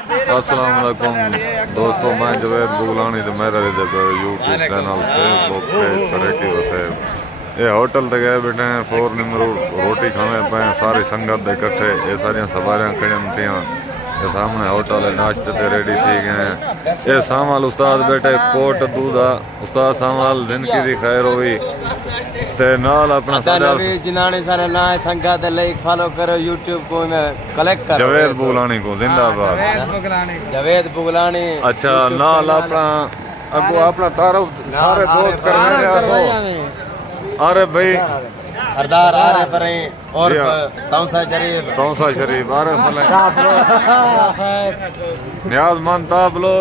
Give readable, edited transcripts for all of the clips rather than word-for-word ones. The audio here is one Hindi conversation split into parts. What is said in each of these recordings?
अस्सलाम वालेकुम दोस्तों, मैं जवेद बुगलानी तो मेरा YouTube channel Facebook page सरेटी Waseb. ये होटल ते गए बैठे हैं 4 नंबर रोटी खाने पे सारी संगत इकट्ठे। ये सारिया सवारियां खड़ियां थियां। ये सामने होटल है, नाश्ते ते रेडी थी गए। ये सामाल उस्ताद बैठे कोट दूधा। उस्ताद सामाल जिनकी दी खैर होवी ते नाल अपना जिन्हाने सारे ना संगत लाइक फॉलो करो यूट्यूब को में कलेक्ट करो। जवेद बुगलानी को जिंदाबाद। जवेद बुगलानी। अच्छा नाल अपना अगो अपना तारुफ सारे दोस्त करने आसो। अरे भाई सरदार आरे परे और तौसा शरीफ आरे नियाज़मंद ताबलो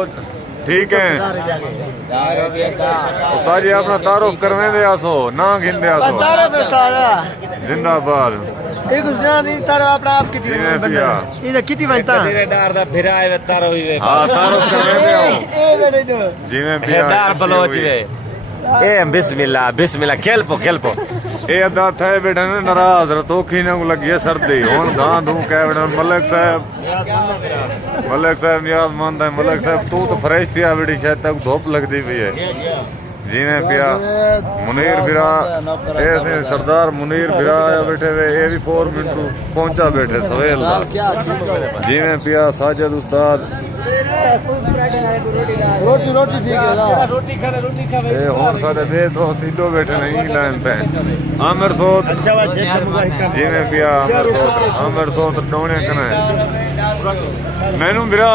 ठीक है। उस्ताद जी अपना तारुफ करने दे आसो ना गिन दे आसो। जिंदाबाद। एक नहीं तारो अपना आप कितनी ये कितनी बनता है डार दा फिराए वे तारो ही वे। हां तारुफ करने दे आओ जिਵੇਂ पिया दार बलोच वे। ए बिस्मिल्लाह बिस्मिल्लाह खेलपो ए अदा थे बेटा ने नाराज रतोखी ने लगी है सर्दी हुन गां दूं कह बेटा मलिक साहब नियाज़मंद है। मलिक साहब तू तो फ्रेश थिया बेटी शायद तक धूप लगती भी है। जिवें पिया मुनीर फिरा ऐसे सरदार मुनीर फिरा बैठे वे ये भी 4 मिनट पहुंचा बैठे सवेल। जिवें पिया साजिद उस्ताद रोटी ठीक है रोटी खा ए और सारे बे दोस्त इधो बैठे नहीं लाइन पे। आमिर सोत जिवें पिया आमिर सोत डोने कने मैनू बिरा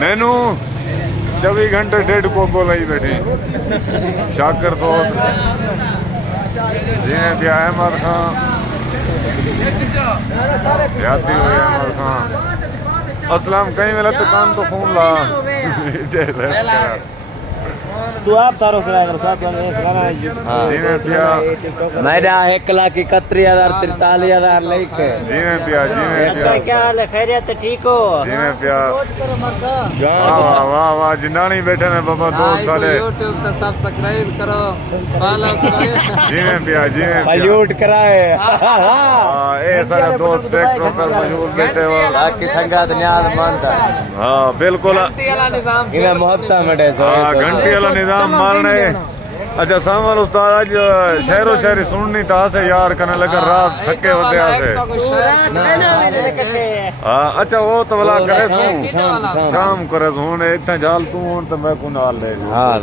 मैनू 24 घंटे 1.5 कोको लाई बैठी। शाकर सोत जिवें पिया अहमद खान यादी हुई अहमद खान। असलम कहीं मेरा दुकान तो फोन ला तू आप तारो कराया मेरा 1,31,43,43,000 लेके। जिवें पिया क्या हाल है? खैरियत ठीक हो? जिवें पिया वाह वाह जिन्नानी बैठे ने बाबा दोस्त साले यूट्यूब तो सब्सक्राइब करो फॉलो करो। जिवें पिया सल्यूट कराए। ए सारे दोस्त ट्रैक्टर पर मौजूद बैठे हो बाकी संगत नियाज़मंद। हां बिल्कुल इन्हें मोहब्बत में घंटी वाला निजाम मारने। अच्छा सामल उस्ताद आज शहरों शहरी सुननी था से यार करने लगा रात थके होते आसे। हाँ अच्छा वो तो भला करे शाम करे सुन इतना जाल तू तो मैं को नाल ले। हाँ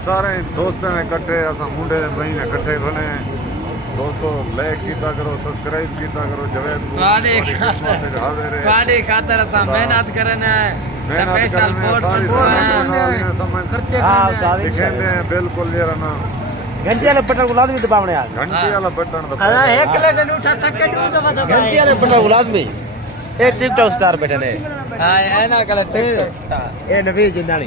सारे दोस्त ने इकट्ठे मुंडे बहन इकट्ठे बने। दोस्तों लाइक कीता करो सब्सक्राइब कीता करो। जवेद खातर मेहनत करना स्पेशल बिल्कुल ये ना घंटी वाले बटन को लाजमी दबावने यार। घंटी वाला बटन घंटी वाले बटन को लाजमी। एक टिकटॉक स्टार बैठे ने। हां ए ना कल टिकटॉक स्टार ए नवी जिंदानी।